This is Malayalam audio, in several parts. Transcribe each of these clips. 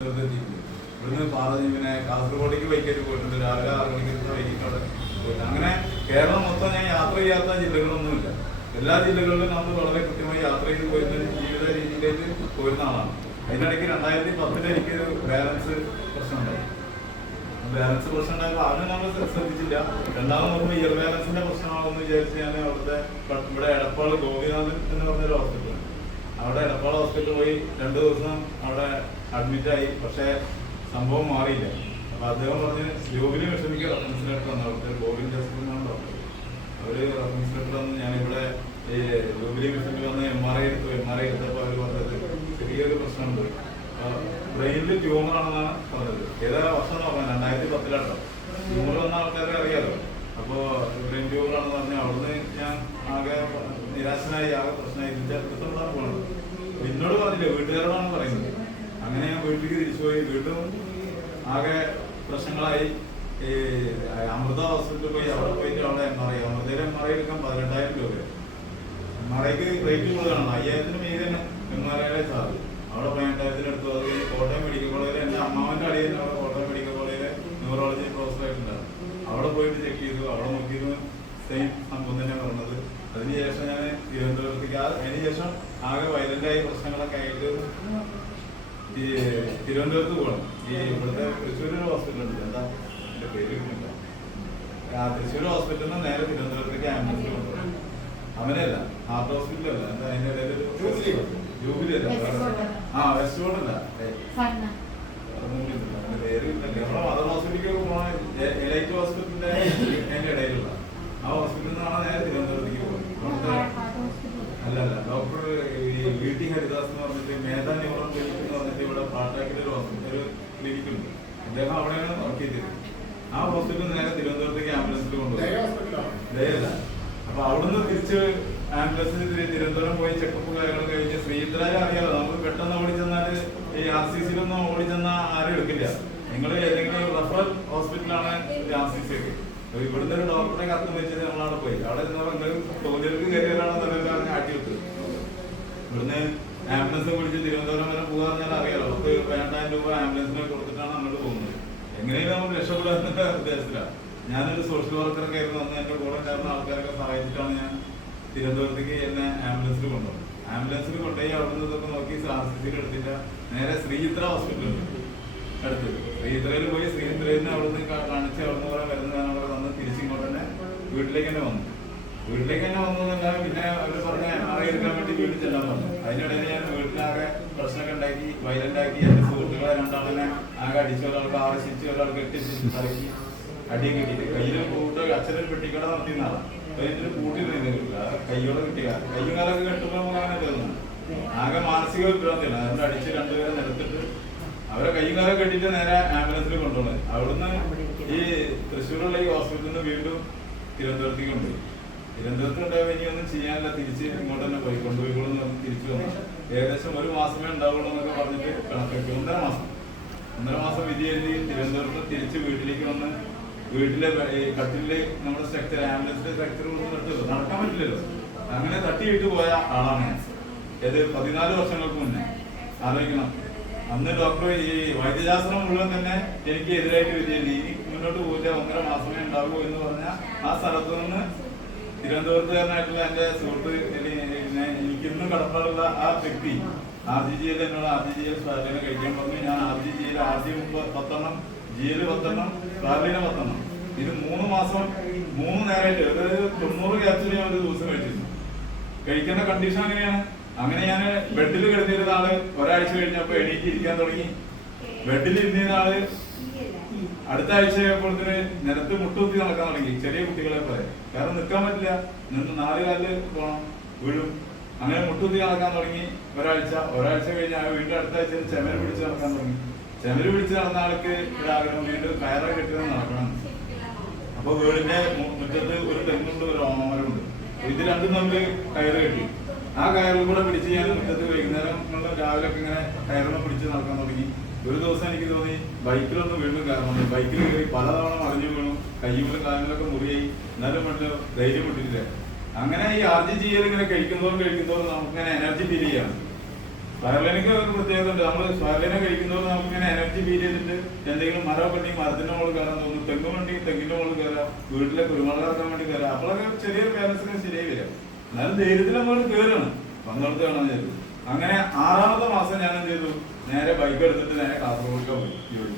ഇവിടുന്ന് പിന്നെ കാസർഗോഡേക്ക് ബൈക്കായിട്ട് പോയിട്ടുണ്ട്. രാവിലെ 6 മണിക്ക് വൈകിട്ട് അവിടെ പോയിട്ടുണ്ട്. അങ്ങനെ കേരളം മൊത്തം ഞാൻ യാത്ര ചെയ്യാത്ത ജില്ലകളൊന്നുമില്ല. എല്ലാ ജില്ലകളിലും നമ്മൾ വളരെ കൃത്യമായി യാത്ര ചെയ്ത് പോയിരുന്ന ജീവിത രീതിയിലേക്ക് പോയിരുന്ന ആളാണ്. അതിനിടയ്ക്ക് 2010 എനിക്ക് ബാലൻസ് പ്രശ്നമുണ്ടായി. ബാലൻസ് പ്രശ്നം ഉണ്ടായപ്പോൾ അതിന് നമ്മൾ ശ്രദ്ധിച്ചില്ല. രണ്ടാമത് നോക്കുമ്പോൾ ഇയർ ബാലൻസിന്റെ പ്രശ്നമാണെന്ന് വിചാരിച്ച് ഞാൻ അവിടുത്തെ ഇവിടെ എടപ്പാൾ ഗോപിനാഥൻ എന്ന് പറഞ്ഞൊരു ഹോസ്പിറ്റൽ, അവിടെ എടപ്പാൾ ഹോസ്പിറ്റലിൽ പോയി 2 ദിവസം അവിടെ അഡ്മിറ്റായി. പക്ഷേ സംഭവം മാറിയില്ല. അപ്പൊ അദ്ദേഹം പറഞ്ഞ് ജോബിന് വിഷമിക്കുക റെഫറൻസ് ലെറ്റർ വന്നു. അവിടുത്തെ ഗോവിൻ ജസ്റ്റിൻ എന്നാണ് ഡോക്ടർ. അവര് റെഫറൻസ് ലെറ്റർ വന്ന് ഞാനിവിടെ ഈ ജോബിലി മിഷനിൽ വന്ന് MRI എടുത്തപ്പോൾ അവർ പറഞ്ഞത് ചെറിയൊരു പ്രശ്നമുണ്ട്, ബ്രെയിനിൽ ട്യൂമർ ആണെന്നാണ് പറഞ്ഞത്. ഏതാ വർഷം നോക്കാം, 2010 ട്യൂമർ വന്ന ആൾക്കാരെ അറിയാലോ. അപ്പോൾ ബ്രെയിൻ ട്യൂമർ ആണെന്ന് പറഞ്ഞാൽ അവിടുന്ന് ഞാൻ ആകെ നിരാശനായി, ആകെ പ്രശ്നമായി. ഇതിന്റെ അടുത്തുള്ളതാണ് പോണത്. എന്നോട് പറഞ്ഞില്ല, വീട്ടുകാരോടാണ് പറയുന്നത്. അങ്ങനെ ഞാൻ വീട്ടിലേക്ക് തിരിച്ചുപോയി. വീണ്ടും ആകെ പ്രശ്നങ്ങളായി. ഈ അമൃത ഹോസ്പിറ്റലിൽ പോയി. അവിടെ പോയിട്ട് അവിടെ അമൃതയിൽ MRI എടുക്കാൻ 18,000 രൂപ. MRIക്ക് റേറ്റ് കൂടുതലാണ്. 5,000 മീതെ MRIയുടെ ചാർജ്. അവിടെ 18,000 എടുത്തു. അത് കഴിഞ്ഞ് കോട്ടയം മെഡിക്കൽ കോളേജിൽ എൻ്റെ അമ്മാവൻ്റെ അടിയിൽ അവിടെ കോട്ടയം മെഡിക്കൽ കോളേജിലെ ന്യൂറോളജി പ്രൊഫസറായിട്ടുണ്ടായിരുന്നു. അവിടെ പോയിട്ട് ചെക്ക് ചെയ്തു. അവിടെ നോക്കിയിരുന്നു സെയിം സംഭവം തന്നെ പറഞ്ഞത്. അതിനുശേഷം ഞാൻ തിരുവനന്തപുരത്തേക്ക്, അതിനുശേഷം ആകെ വയലൻ്റായി പ്രശ്നങ്ങളൊക്കെ ആയിട്ട് ഈ തിരുവനന്തപുരത്ത് പോകണം. ഈ ഇവിടുത്തെ തൃശ്ശൂർ ഹോസ്പിറ്റൽ ഉണ്ട്, എന്താ എൻ്റെ പേര് കിട്ടുന്നില്ല. തൃശ്ശൂർ ഹോസ്പിറ്റലിൽ നിന്ന് നേരെ തിരുവനന്തപുരത്തേക്ക് ആംബുലൻസിൽ കൊണ്ടുപോകും. അവനല്ല, ഹാർട്ട് ഹോസ്പിറ്റലല്ല, എന്താ അതിൻ്റെ ഇടയിൽ ജൂബിലി അല്ല, വെസ്റ്റ് ബോർഡല്ല, പേര് കിട്ടില്ല. നമ്മളെ മദർ ഹോസ്പിറ്റലിലേക്ക് പോകണ എലൈറ്റ് ഹോസ്പിറ്റലിന്റെ അതിന്റെ ഇടയിലുള്ള ആ ഹോസ്പിറ്റലിൽ നിന്നാണ് നേരെ തിരുവനന്തപുരത്തേക്ക് പോകുന്നത്. അല്ലല്ല, ഡോക്ടർ VT ഹരിദാസ് എന്ന് പറഞ്ഞിട്ട് മേധാ ന്യൂറോൺ ക്ലിനിക് എന്ന് പറഞ്ഞിട്ട് ഇവിടെ പാട്ടാക്കിൽ ഒരു ക്ലിനിക് ഉണ്ട്. അദ്ദേഹം അവിടെയാണ് വർക്ക് ചെയ്തത്. ആ ഹോസ്പിറ്റലിൽ നേരെ തിരുവനന്തപുരത്തേക്ക് ആംബുലൻസിൽ കൊണ്ടുപോകും. ദയല്ല. അപ്പൊ അവിടുന്ന് തിരിച്ച് ആംബുലൻസിൽ തിരുവനന്തപുരം പോയി ചെക്കപ്പ് കാര്യങ്ങൾ കഴിഞ്ഞ് ശ്രീധരായ അറിയാലോ, നമുക്ക് പെട്ടെന്ന് ഓടിച്ചെന്നാൽ ഈ RCCയിലൊന്നും ഓടിച്ചെന്നാൽ ആരും എടുക്കില്ല. നിങ്ങൾ ഏതെങ്കിലും റഫറൽ ഹോസ്പിറ്റലാണ് RCC ഒക്കെ. ഇവിടുന്ന് ഒരു ഡോക്ടറെ കത്ത് വെച്ചിട്ട് നമ്മളവിടെ പോയി. അവിടെ തോന്നിയവർക്ക് കയറിയാലാണെന്നല്ല ആട്ടി വിട്ടു. ഇവിടുന്ന് ആംബുലൻസ് വിളിച്ച് തിരുവനന്തപുരം വരെ പോകാൻ പറഞ്ഞാൽ അറിയാലോ, 18,000 രൂപ ആംബുലൻസിനെ കൊടുത്തിട്ടാണ് അങ്ങോട്ട് പോകുന്നത്. എങ്ങനെയും നമുക്ക് രക്ഷപ്പെടാത്ത ഉദ്ദേശത്തിലാണ്. ഞാനൊരു സോഷ്യൽ വർക്കറൊക്കെ ആയിരുന്നു. അന്ന് എൻ്റെ കൂടെ ഉണ്ടായിരുന്ന ആൾക്കാരൊക്കെ സഹായിച്ചിട്ടാണ് ഞാൻ തിരുവനന്തപുരത്തേക്ക് എന്നെ ആംബുലൻസിൽ കൊണ്ടുപോകും. ആംബുലൻസിൽ കൊണ്ടുപോയി അവിടുന്ന് ഇതൊക്കെ നോക്കി RCCയിൽ എടുത്തിട്ട് നേരെ ശ്രീചിത്ര ഹോസ്പിറ്റലുണ്ട് അടുത്ത്. ശ്രീചിത്രയിൽ പോയി ശ്രീചിത്രയിൽ നിന്ന് അവിടുന്ന് കാണിച്ച് അവിടുന്ന് കുറെ മരുന്ന് അവിടെ വന്ന് തിരിച്ചിങ്ങോട്ട് തന്നെ വീട്ടിലേക്ക് തന്നെ വന്നു. വീട്ടിലേക്ക് തന്നെ വന്നതല്ല, പിന്നെ അവർ പറഞ്ഞ MRI എടുക്കാൻ വേണ്ടി വീട്ടിൽ ചെല്ലാൻ പറഞ്ഞു. അതിനിടയിൽ ഞാൻ വീട്ടിലാകെ പ്രശ്നമൊക്കെ ഉണ്ടാക്കി, വയലൻ്റാക്കി. എൻ്റെ സുഹൃത്തുക്കളെ 2 ആളിനെ ആകെ അടിച്ചു. ഒരാൾക്ക് ആവശ്യിച്ച്, ഒരാൾക്ക് കെട്ടിച്ച് തലക്കി അടിയും കിട്ടിയിട്ട് കയ്യിൽ കൂട്ട്. അച്ഛനൊരു പെട്ടിക്കട നടത്തിയ ആളാണ്. അതിന് കൂട്ടി നിന്നില്ല, കയ്യോടെ കിട്ടിയ കയ്യും കാലൊക്കെ കെട്ടുമ്പോൾ അങ്ങനെ തോന്നുന്നു. ആകെ മാനസിക വിഭ്രാന്തിയാണ്. അതുകൊണ്ട് അടിച്ച് 2 പേരെ നിരത്തിട്ട് അവരെ കയ്യും കാലം കെട്ടിട്ട് നേരെ ആംബുലൻസിൽ കൊണ്ടുപോകുന്നത്. അവിടുന്ന് ഈ തൃശ്ശൂരുള്ള ഈ ഹോസ്പിറ്റലിൽ നിന്ന് വീണ്ടും തിരുവനന്തപുരത്തേക്ക് കൊണ്ടുപോയി. തിരുവനന്തപുരത്ത് ഉണ്ടാവുക ഇനി ഒന്നും ചെയ്യാനില്ല, തിരിച്ച് ഇങ്ങോട്ട് തന്നെ പോയി കൊണ്ടുപോയിക്കോളെന്ന് പറഞ്ഞ് തിരിച്ചു വന്നു. ഏകദേശം 1 മാസമേ ഉണ്ടാവുള്ളൂ എന്നൊക്കെ പറഞ്ഞിട്ട് കണക്കെട്ടി. 1.5 മാസം വിധി എഴുതി തിരുവനന്തപുരത്ത് തിരിച്ച് വീട്ടിലേക്ക് വന്ന് വീട്ടിലെ കട്ടിലെ നമ്മുടെ സ്ട്രക്ചർ, ആംബുലൻസിന്റെ സ്ട്രക്ചർ കൊടുത്തിട്ട് നടക്കാൻ പറ്റില്ലല്ലോ. അങ്ങനെ തട്ടിയിട്ട് പോയ ആളാണ് ഞാൻ. ഏത് 14 വർഷങ്ങൾക്ക് മുന്നേ. ആലോചിക്കണം, അന്ന് ഡോക്ടർ ഈ വൈദ്യശാസ്ത്രം മുഴുവൻ തന്നെ എനിക്ക് എതിരായിട്ട് വിധി എഴുതി. ഇനി മുന്നോട്ട് പോയില്ല, 1.5 മാസമേ ഉണ്ടാവൂ എന്ന് പറഞ്ഞ ആ സ്ഥലത്ത് നിന്ന് തിരുവനന്തപുരത്തുകാരനായിട്ടുള്ള എൻ്റെ സുഹൃത്ത്, എനിക്കിന്നും കടപ്പാടുള്ള ആ വ്യക്തി RGGL എന്നോട് RGGL സ്റ്റാർട്ടിനെ കഴിക്കാൻ പറഞ്ഞു. ഞാൻ RGGL ആദ്യം 10 GL 10, സ്റ്റാർലിനെ 10. ഇത് 3 മാസം 3 നേരമായിട്ട് അതായത് 90 ക്യാപ്സ്യൂൾ ഞാൻ ഒരു ദിവസം കഴിച്ചിരുന്നു. കഴിക്കേണ്ട കണ്ടീഷൻ അങ്ങനെയാണ്. അങ്ങനെ ഞാൻ ബെഡിൽ കിടന്നിരുന്ന ആള് ഒരാഴ്ച കഴിഞ്ഞപ്പോൾ എണീറ്റ് ഇരിക്കാൻ തുടങ്ങി. ബെഡിൽ ഇരുന്നിരുന്ന ആള് അടുത്ത ആഴ്ച ആയപ്പോഴത്തിന് നിലത്ത് മുട്ടുകുത്തി നടക്കാൻ തുടങ്ങി. ചെറിയ കുട്ടികളെ പോലെ. കാരണം നിൽക്കാൻ പറ്റില്ല, നിന്ന് 4 കാലിൽ പോകണം, വീഴും. അങ്ങനെ മുട്ടുകുത്തി നടക്കാൻ തുടങ്ങി. ഒരാഴ്ച കഴിഞ്ഞ് വീണ്ടും അടുത്ത ആഴ്ച ചെമര് പിടിച്ച് നടക്കാൻ തുടങ്ങി. ചെമര് പിടിച്ച് നടന്ന ആൾക്ക് ഒരാഗ്രഹം വീണ്ടും കയറ കെട്ടിയത് നടക്കണം. അപ്പൊ വീടിന്റെ മുറ്റത്ത് ഒരു തെങ്ങുണ്ട്, ഒരു ഓമരമുണ്ട്. ഇത് രണ്ടും തമ്മിൽ കയറ് കെട്ടി. ആ കയറിൽ കൂടെ പിടിച്ച് ഞാൻ മുറ്റത്ത് വൈകുന്നേരം രാവിലെ ഇങ്ങനെ കയറിനെ പിടിച്ച് നടക്കാൻ തുടങ്ങി. ഒരു ദിവസം എനിക്ക് തോന്നി ബൈക്കിലൊന്ന് വീണ്ടും കയറണം. ബൈക്കിൽ കയറി പലതവണ മറിഞ്ഞു വീണു. കയ്യുമ്പോഴും കാലിലൊക്കെ മുറിയായി. എന്നാലും വീട്ടിൽ ധൈര്യം വിട്ടിട്ടില്ല. അങ്ങനെ ഈ RGGL ഇങ്ങനെ കഴിക്കുന്നതോറും നമുക്കിങ്ങനെ എനർജി ഫീൽ ചെയ്യാണ്. സ്പൈർലൈനൊക്കെ ഒരു പ്രത്യേകത ഉണ്ട്. നമ്മൾ സ്പൈർലൈനെ കഴിക്കുന്നവർ നമുക്കിങ്ങനെ എനർജി ഫീൽ ചെയ്തിട്ട് എന്തെങ്കിലും മരമൊക്കെ ഉണ്ടെങ്കിൽ മരത്തിന്റെ മുകളിൽ കയറാൻ തോന്നും, തെങ്ങുണ്ടെങ്കിൽ തെങ്ങിന്റെ മുകളിൽ കയറാം, വീട്ടിലെ കുരുമുളക് ഇറക്കാൻ വേണ്ടി കയറാം. അപ്പോഴൊക്കെ ചെറിയൊരു ബാലൻസിന് ശരിയായി വരാം. എന്നാലും ധൈര്യത്തിൽ നമ്മൾ കയറണം, പങ്കെടുത്ത് കാണാൻ ചെയ്തു. അങ്ങനെ 6ാമത്തെ മാസം ഞാൻ എന്ത് ചെയ്തു, നേരെ ബൈക്ക് എടുത്തിട്ട് നേരെ കാസർഗോഡ് പോയി ജോലി.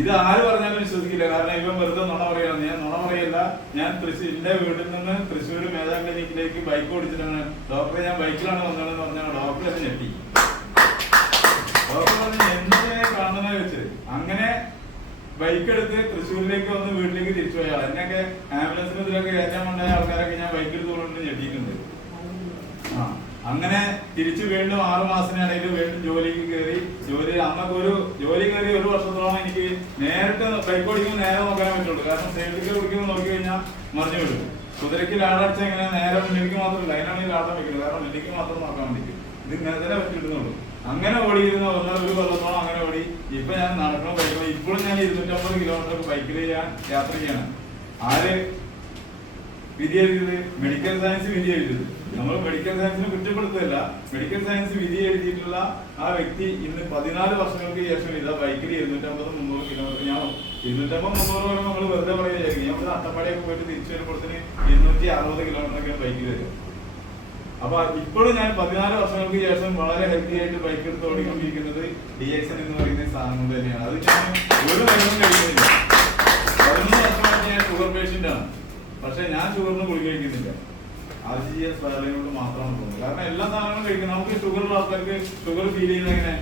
ഇത് ആര് പറഞ്ഞാലും വിശ്വസിക്കില്ല. കാരണം ഇവൻ വെറുതെ നുണ പറയണം. ഞാൻ നുണ പറയല്ല. ഞാൻ എന്റെ വീട്ടിൽ നിന്ന് തൃശ്ശൂർ മേധാ ക്ലിനിക്കിലേക്ക് ബൈക്ക് ഓടിച്ചിട്ടാണ് ഡോക്ടറെ ഞാൻ ബൈക്കിലാണ് വന്നതെന്ന് പറഞ്ഞാൽ ഡോക്ടർ എന്നെ ഞെട്ടി. ഡോക്ടർ പറഞ്ഞ് എന്നെ കാണുന്ന വെച്ച് അങ്ങനെ ബൈക്ക് എടുത്ത് തൃശ്ശൂരിലേക്ക് വന്ന് വീട്ടിലേക്ക് തിരിച്ചു പോയാൽ എന്നൊക്കെ ആംബുലൻസിന് ഇതിലൊക്കെ കയറ്റാൻ കൊണ്ടായ ആൾക്കാരൊക്കെ ഞാൻ ബൈക്കിൽ തോന്നുന്നുണ്ട് ഞെട്ടിയിട്ടുണ്ട്. അങ്ങനെ തിരിച്ചു വീണ്ടും 6 മാസത്തിനിടയിൽ വീണ്ടും ജോലിക്ക് കയറി. അന്നൊക്കെ ജോലി കയറി 1 വർഷത്തോളം എനിക്ക് നേരിട്ട് ബൈക്ക് ഓടിക്കുമ്പോൾ നേരെ നോക്കാൻ പറ്റുള്ളൂ. കാരണം സൈഡിലേക്ക് ഓടിക്കുമ്പോൾ നോക്കി കഴിഞ്ഞാൽ മറിഞ്ഞു വിടും. കുതിരയ്ക്ക് ലാടടിച്ച ഇങ്ങനെ നേരെ മുന്നിലേക്ക് മാത്രമല്ല, അതിനാണെങ്കിൽ ലാടം വെക്കുന്നത്. കാരണം മുന്നിലേക്ക് മാത്രം നോക്കാൻ വേണ്ടിയിട്ട് ഇത് ഇങ്ങനെ തന്നെ പറ്റിയിടുന്നുള്ളൂ. അങ്ങനെ ഓടിയിരുന്ന 1 കൊല്ലത്തോളം അങ്ങനെ ഓടി. ഇപ്പൊ ഞാൻ നടക്കണം ബൈക്കിൽ. ഇപ്പോഴും ഞാൻ 250 കിലോമീറ്റർ ബൈക്കിൽ ഞാൻ യാത്ര ചെയ്യണം. ആര് വിധി എഴുതിയത്? മെഡിക്കൽ സയൻസ് വിധി എഴുതിയത്. നമ്മൾ മെഡിക്കൽ സയൻസിനെ കുറ്റപ്പെടുത്തുകയല്ല. മെഡിക്കൽ സയൻസ് വിധി എഴുതിയിട്ടുള്ള ആ വ്യക്തി ഇന്ന് 14 വർഷങ്ങൾക്ക് ശേഷം ഇതാ ബൈക്കിൽ 250-300 കിലോമീറ്റർ. ഞാൻ 250-300 നമ്മൾ വെറുതെ പറയുകയായിരിക്കും. ഞാൻ അട്ടപ്പാടിയൊക്കെ പോയിട്ട് തിരിച്ചു വരുമ്പോഴത്തേന് 260 കിലോമീറ്ററൊക്കെ ബൈക്കിൽ വരും. അപ്പൊ ഇപ്പോഴും ഞാൻ 14 വർഷങ്ങൾക്ക് ശേഷം വളരെ ഹെൽത്തി ആയിട്ട് ബൈക്ക് എടുത്ത് ഓടിക്കൊണ്ടിരിക്കുന്നത് DXN എന്ന് പറയുന്ന സാധനം കൊണ്ട് തന്നെയാണ്. അത് ഞാൻ ഒരു മരുന്നും കഴിക്കുന്നില്ല. 11 വർഷമായിട്ട് ഞാൻ ഷുഗർ പേഷ്യന്റ് ആണ്. പക്ഷെ ഞാൻ ഷുഗറിന് ഗുളിക കഴിക്കുന്നില്ല. RGS സ്പൈർലൈനോട് മാത്രമാണ് തോന്നുന്നത്. കാരണം എല്ലാ സാധനങ്ങളും കഴിക്കും. നമുക്ക് ഷുഗറുള്ള ആൾക്കാർക്ക് ഷുഗർ ഫീൽ ചെയ്യുന്നത് എങ്ങനെ?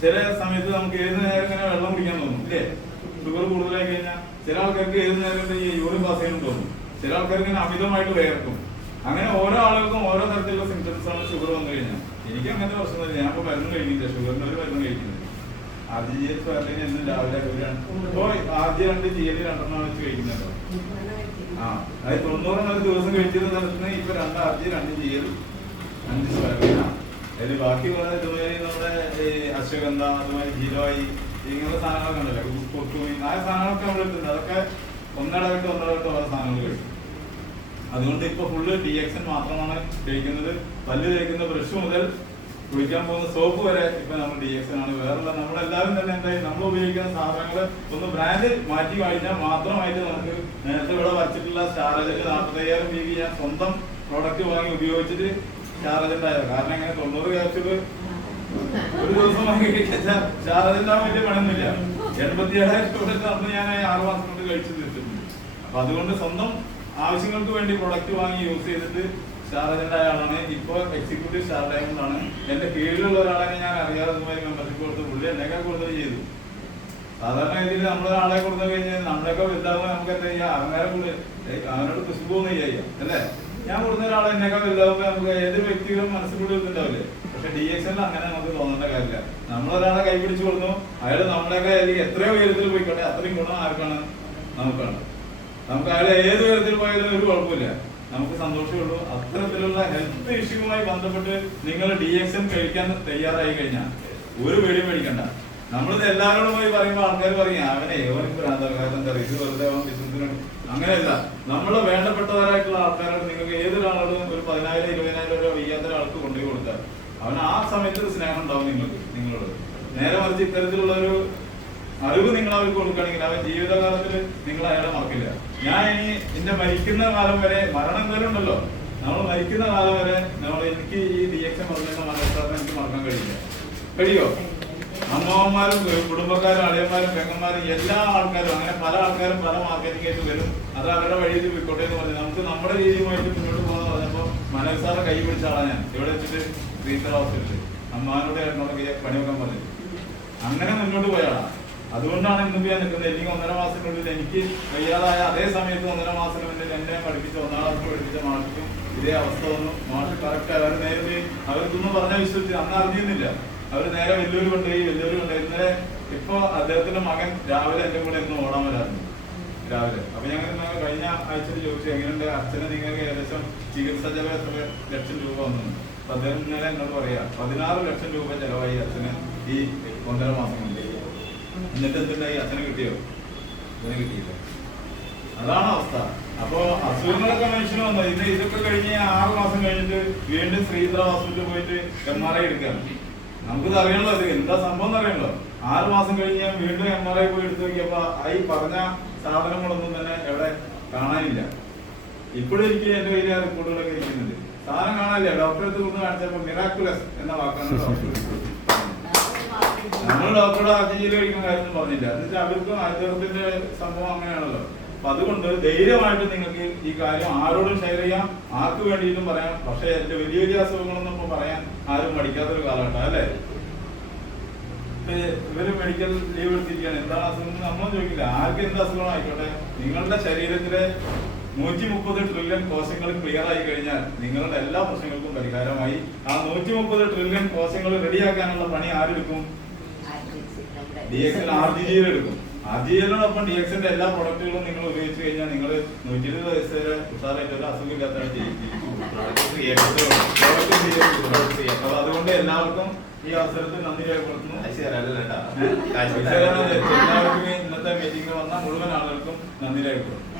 ചില സമയത്ത് നമുക്ക് ഏത് നേരം ഇങ്ങനെ വെള്ളം കുടിക്കാൻ തോന്നും, ഇല്ലേ? ഷുഗർ കൂടുതലായി കഴിഞ്ഞാൽ ചില ആൾക്കാർക്ക് ഏത് നേരം ഈ യൂറിൻ പാസ് ചെയ്യാൻ തോന്നും. ചില ആൾക്കാർക്ക് ഇങ്ങനെ അമിതമായിട്ട് വേർക്കും. അങ്ങനെ ഓരോ ആളുകൾക്കും ഓരോ തരത്തിലുള്ള സിംറ്റംസ് ആണ് ഷുഗർ വന്നു കഴിഞ്ഞാൽ. എനിക്ക് അങ്ങനത്തെ പ്രശ്നമില്ല. ഞാൻ ഇപ്പോൾ മരുന്ന് കഴിക്കുന്നില്ല, ഷുഗറിന് ഒരു മരുന്ന് കഴിക്കുന്നില്ല. RGS സ്പൈർലൈൻ എന്നും രാവിലെ ഇപ്പോൾ RG2 GL 2 വെച്ച് കഴിക്കുന്നുണ്ടോ? അത് 90 ഒരു ദിവസം കഴിച്ചിരുന്ന സ്ഥലത്ത് ഇപ്പൊ 2 RG 2 GL 5 സ്പൈർലൈന. അതിൽ ബാക്കി കുറെ ഇതുമാതിരി നമ്മുടെ അശ്വഗന്ധ, അതുമാതിരി ജിലോയി, ഇങ്ങനത്തെ സാധനങ്ങളൊക്കെ ഉണ്ടല്ലോ, കൊത്തുമീൻ, ആ സാധനങ്ങളൊക്കെ നമ്മൾ എടുത്തിട്ടുണ്ട്. അതൊക്കെ ഒന്നിടവിട്ട് ഓരോ സാധനങ്ങൾ കഴിക്കും. അതുകൊണ്ട് ഇപ്പൊ ഫുള്ള് DXN മാത്രമാണ് കഴിക്കുന്നത്. പല്ല് തേക്കുന്ന ബ്രഷ് മുതൽ കുളിക്കാൻ പോകുന്ന സോപ്പ് വരെ ഇപ്പൊ നമ്മൾ DXN ആണ്. വേറെയുള്ള നമ്മളെല്ലാവരും തന്നെ എന്തായി നമ്മൾ ഉപയോഗിക്കുന്ന സാധനങ്ങൾ ഒന്ന് ബ്രാൻഡ് മാറ്റി കഴിഞ്ഞാൽ മാത്രമായിട്ട് നമുക്ക് നേരത്തെ ഇവിടെ വച്ചിട്ടുള്ള സ്റ്റാറേജ് 45,000 PV ഞാൻ സ്വന്തം പ്രോഡക്റ്റ് വാങ്ങി ഉപയോഗിച്ചിട്ട് സ്റ്റാറേജ് ആയത്. കാരണം ഇങ്ങനെ 90 ക്യാപ്സ്യൂള് ഒരു ദിവസം വാങ്ങി കഴിച്ചാൽ സ്റ്റാറേജ് ആവാൻ വലിയ പണിയൊന്നുമില്ല. 87,000 രൂപ അന്ന് ഞാൻ 6 മാസം കൊണ്ട് കഴിച്ചു തീർത്തിട്ടുണ്ട്. അപ്പൊ അതുകൊണ്ട് സ്വന്തം ആവശ്യങ്ങൾക്ക് വേണ്ടി പ്രൊഡക്റ്റ് വാങ്ങി യൂസ് ചെയ്തിട്ട് സ്റ്റാറേജന്റ് ആയ ആളാണ്. ഇപ്പൊ എക്സിക്യൂട്ടീവ് സ്റ്റാർ ഡയമണ്ട് ആണ്. എന്റെ കീഴിലുള്ള ഒരാളെ ഞാൻ അറിയാതെ മെമ്പർഷിപ്പ് കൊടുത്ത് പുള്ളി എന്നെക്കാൾ കൂടുതൽ ചെയ്തു. സാധാരണ രീതിയിൽ നമ്മളൊരാളെ കൊടുത്തു കഴിഞ്ഞാൽ നമ്മളൊക്കെ വലുതാകുമ്പോൾ നമുക്ക് എന്താ ചെയ്യുക, അവനോട് കുശുപോന്ന് ചെയ്യാം അല്ലേ? ഞാൻ കൊടുത്ത ഒരാളെ എന്നെക്കാൾ വലുതാകുമ്പോൾ നമുക്ക് ഏതൊരു വ്യക്തികളും മനസ്സിലൂടെ ഉണ്ടാവില്ലേ? പക്ഷെ DXN അങ്ങനെ നമുക്ക് തോന്നേണ്ട കാര്യമില്ല. നമ്മളൊരാളെ കൈ പിടിച്ചു കൊടുക്കുന്നു, അയാൾ നമ്മളെയൊക്കെ എത്രയോ ഉയരത്തിൽ പോയിക്കോട്ടെ, അത്രയും ഗുണം ആർക്കാണ്? നമുക്കാണ്. നമുക്ക് അയാൾ ഏത് ഉയരത്തിൽ പോയാലും ഒരു കുഴപ്പമില്ല, നമുക്ക് സന്തോഷമുള്ളൂ. അത്തരത്തിലുള്ള ഹെൽത്ത് ഇഷ്യൂവുമായി ബന്ധപ്പെട്ട് നിങ്ങൾ DXN കഴിക്കാൻ തയ്യാറായി കഴിഞ്ഞാൽ ഒരു പേടിയും മേടിക്കണ്ട. നമ്മളിത് എല്ലാവരോടും പോയി പറയുമ്പോൾ ആൾക്കാർ പറയും അവനെ ഇത് വെറുതെ ബിസിനസ്സിനാണ്. അങ്ങനെയല്ല, നമ്മളെ വേണ്ടപ്പെട്ടവരായിട്ടുള്ള ആൾക്കാരോട് നിങ്ങൾക്ക് ഏതൊരാളോടും ഒരു 10,000 20,000 രൂപ വയ്യാത്ത ഒരാൾക്ക് കൊണ്ടുപോയി കൊടുത്താൽ അവന് ആ സമയത്ത് ഒരു സ്നേഹം ഉണ്ടാവും നിങ്ങളോട്. നേരെ മറിച്ച് ഇത്തരത്തിലുള്ള ഒരു അറിവ് നിങ്ങൾ അവർക്ക് കൊടുക്കുകയാണെങ്കിൽ അവൻ ജീവിതകാലത്തിൽ നിങ്ങൾ അയാളെ മറക്കില്ല. ഞാൻ ഇനി എന്റെ മരിക്കുന്ന കാലം വരെ, മരണം എന്തായാലും ഉണ്ടല്ലോ, നമ്മൾ മരിക്കുന്ന കാലം വരെ എനിക്ക് ഈ DXN പറഞ്ഞ മനസ്സിലാക്കാൻ എനിക്ക് മറക്കാൻ കഴിയോ? അമ്മമാരും കുടുംബക്കാരും അളിയന്മാരും പെങ്ങന്മാരും എല്ലാ ആൾക്കാരും, അങ്ങനെ പല ആൾക്കാരും പല മാർക്കറ്റിംഗ് ആയിട്ട് വരും. അത് അവരുടെ വഴിയിൽ പോയിക്കോട്ടെ എന്ന് പറഞ്ഞു നമുക്ക് നമ്മുടെ രീതിയുമായിട്ട് മുന്നോട്ട് പോകാന്ന് പറഞ്ഞപ്പോൾ മനസ്സാറെ കൈ പിടിച്ച ആളാണ് ഞാൻ. ഇവിടെ വെച്ചിട്ട് റീസർ ഹോസ്പിറ്റലിൽ അമ്മാനോട് എന്നോട് പണിവെക്കാൻ പറഞ്ഞു. അങ്ങനെ മുന്നോട്ട് പോയാളാ. അതുകൊണ്ടാണ് ഇന്നിപ്പോ ഞാൻ നിൽക്കുന്നത്. എനിക്ക് 1.5 മാസത്തിനുള്ളിൽ എനിക്ക് വയ്യാതായ അതേ സമയത്ത് 1.5 മാസത്തിന് മുന്നിൽ എന്നെ പഠിപ്പിച്ച 1ാം ക്ലാസ് പഠിപ്പിച്ച മാഷിക്കും ഇതേ അവസ്ഥ വന്നു. മാഷ് കറക്റ്റ് അവർ നേരെ അവർക്കൊന്നും പറഞ്ഞാൽ വിശ്വസിച്ച് അന്ന് അറിഞ്ഞിരുന്നില്ല. അവർ നേരെ വെല്ലൂർ കൊണ്ടുപോയി. ഇന്നലെ ഇപ്പൊ അദ്ദേഹത്തിന്റെ മകൻ രാവിലെ എന്റെ കൂടെ ഇന്ന് ഓടാൻ വരാറുണ്ട് രാവിലെ. അപ്പൊ ഞങ്ങൾ കഴിഞ്ഞ ആഴ്ചയിൽ ചോദിച്ചു എങ്ങനെയുണ്ട് അച്ഛനെ, നിങ്ങൾക്ക് ഏകദേശം ചികിത്സ ചെലവ് എത്ര ലക്ഷം രൂപ വന്നു? അപ്പൊ അദ്ദേഹം ഇന്നലെ എന്നോട് പറയാ 16 ലക്ഷം രൂപ ചെലവായി അച്ഛന് ഈ 1.5 മാസം കൊണ്ട്. എന്നിട്ട് എന്തുണ്ടായി? അച്ഛനെ കിട്ടിയോ? അതിന് കിട്ടിയില്ല. അതാണ് അവസ്ഥ. അപ്പൊ അസുഖങ്ങളൊക്കെ മനുഷ്യന് വന്നത് ഇതൊക്കെ കഴിഞ്ഞ് 6 മാസം കഴിഞ്ഞിട്ട് വീണ്ടും ശ്രീധര ഹോസ്പിറ്റലിൽ പോയിട്ട് MRI എടുക്കുകയാണ്. നമുക്കിത് അറിയണല്ലോ, ഇത് എന്താ സംഭവം എന്ന് അറിയണല്ലോ. 6 മാസം കഴിഞ്ഞ് വീണ്ടും MRI പോയി എടുത്തു നോക്കിയപ്പോ ഈ പറഞ്ഞ സാധനങ്ങളൊന്നും തന്നെ എവിടെ കാണാനില്ല. ഇപ്പോഴും എനിക്ക് എന്റെ കയ്യിൽ ആ റിപ്പോർട്ടുകളൊക്കെ ഇരിക്കുന്നുണ്ട്. സാധനം കാണാനില്ല. ഡോക്ടറെ അടുത്ത് കൊണ്ട് കാണിച്ചപ്പോ മിറാക്കുലസ് എന്ന വാക്കാണ് ഡോക്ടർ. നമ്മൾ ഡോക്ടറുടെ ആർജിയിൽ കഴിക്കുന്ന കാര്യമൊന്നും പറഞ്ഞില്ല. എന്ന് വെച്ചാൽ അവർക്കും ആയുർവേദത്തിന്റെ സംഭവം അങ്ങനെയാണല്ലോ. അപ്പൊ അതുകൊണ്ട് ധൈര്യമായിട്ട് നിങ്ങൾക്ക് ഈ കാര്യം ആരോടും ഷെയർ ചെയ്യാം, ആർക്ക് വേണ്ടിയിട്ടും പറയാം. പക്ഷെ എന്റെ വലിയ വലിയ അസുഖങ്ങളൊന്നും ഇപ്പൊ പറയാൻ ആരും മടിക്കാത്തൊരു കാലഘട്ടം അല്ലേ. ഇവര് മെഡിക്കൽ ലീവ് എടുത്തിരിക്കുകയാണ്. എന്താണ് അസുഖം നമ്മൾ ചോദിക്കില്ല. ആർക്ക് എന്ത് അസുഖം ആയിക്കോട്ടെ, നിങ്ങളുടെ ശരീരത്തിലെ 130 ട്രില്യൺ കോശങ്ങൾ ക്ലിയർ ആയി കഴിഞ്ഞാൽ നിങ്ങളുടെ എല്ലാ പ്രശ്നങ്ങൾക്കും പരിഹാരമായി. ആ 130 ട്രില്യൺ കോശങ്ങൾ റെഡിയാക്കാനുള്ള പണി ആരെടുക്കും? DXL RGGL എടുക്കും. RGGLോടൊപ്പം DXന്റെ എല്ലാ പ്രൊഡക്റ്റുകളും നിങ്ങൾ ഉപയോഗിച്ച് കഴിഞ്ഞാൽ നിങ്ങൾ 120 വയസ്സ് വരെ ഉഷാറായിട്ട് ഒരു അസുഖമില്ലാത്ത അപ്പൊ അതുകൊണ്ട് എല്ലാവർക്കും ഈ അവസരത്തിൽ നന്ദി രേഖപ്പെടുത്തുന്നു. എല്ലാവർക്കും ഇന്നത്തെ മീറ്റിംഗിൽ വന്ന മുഴുവൻ ആളുകൾക്കും നന്ദി രേഖപ്പെടുത്തുന്നു.